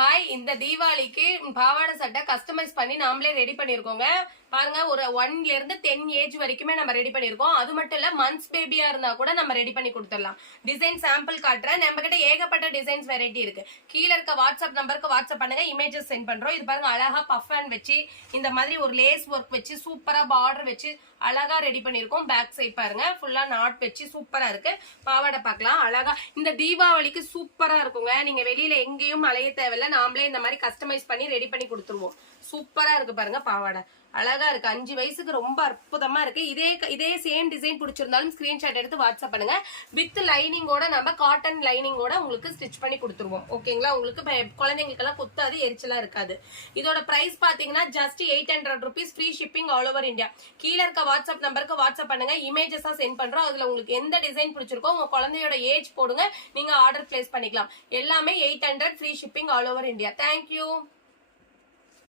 Hi, இந்த தீபாவளிக்கு பாவாடை சட்டை கஸ்டமைஸ் பண்ணி நாமளே ரெடி பண்ணிருக்கோங்க. பாருங்க, ஒரு 1 ல இருந்து 10 ஏஜ் வரைக்குமே நம்ம ரெடி பண்ணிருக்கோம். அது மட்டும் இல்ல, மந்த்ஸ் பேபியா இருந்தா கூட நம்ம ரெடி பண்ணி கொடுத்துடலாம். டிசைன் சாம்பிள் காட்டுறேன். நம்ம கிட்ட ஏகப்பட்ட டிசைன்ஸ் வெரைட்டி இருக்கு. கீழே இருக்க வாட்ஸ்அப் நம்பருக்கு வாட்ஸ்அப் பண்ணுங்க, இமேஜஸ் சென்ட் பண்றோம். இது பாருங்க, அழகா பஃப் ஹேண்ட் வச்சு இந்த மாதிரி ஒரு லேஸ் ஒர்க் வச்சு சூப்பரா பார்டர் வச்சு அழகா ரெடி பண்ணிருக்கோம். பேக் சைட் பாருங்க, ஃபுல்லா நாட் வச்சு சூப்பரா இருக்கு. பாவாடை பார்க்கலாம். அழகா இந்த தீபாவளிக்கு சூப்பரா இருக்குங்க. நீங்க வெளியில எங்கேயும் அலைய தேவையில்ல, நாமளே இந்த மாதிரி கஸ்டமைஸ் பண்ணி ரெடி பண்ணி கொடுத்துருவோம். சூப்பரா இருக்கு பாருங்க. பாவாடை அழகா இருக்கு. 5 வயசுக்கு ரொம்ப அற்புதமா இருக்கு. இதே சேம் டிசைன் பிடிச்சிருந்தாலும் ஸ்கிரீன்ஷாட் எடுத்து வாட்ஸ்அப் பண்ணுங்க. வித் லைனிங்கோட நம்ம காட்டன் லைனிங்கோட உங்களுக்கு ஸ்டிச் பண்ணி கொடுத்துருவோம். ஓகேங்களா? உங்களுக்கு குழந்தைங்களுக்கு எல்லாம் குத்தாது, எரிச்சலா இருக்காது. இதோட பிரைஸ் பாத்தீங்கன்னா just 800 rupees, free shipping all over India. கீழே இருக்க வாட்ஸ்அப் நம்பருக்கு வாட்ஸ்அப் பண்ணுங்க, இமேஜஸா சென்ட் பண்றோம். அதுல உங்களுக்கு எந்த டிசைன் பிடிச்சிருக்கோ உங்க குழந்தையோட ஏஜ் போடுங்க, நீங்க ஆர்டர் பிளேஸ் பண்ணிக்கலாம். எல்லாமே 800, free shipping all over India. Thank you.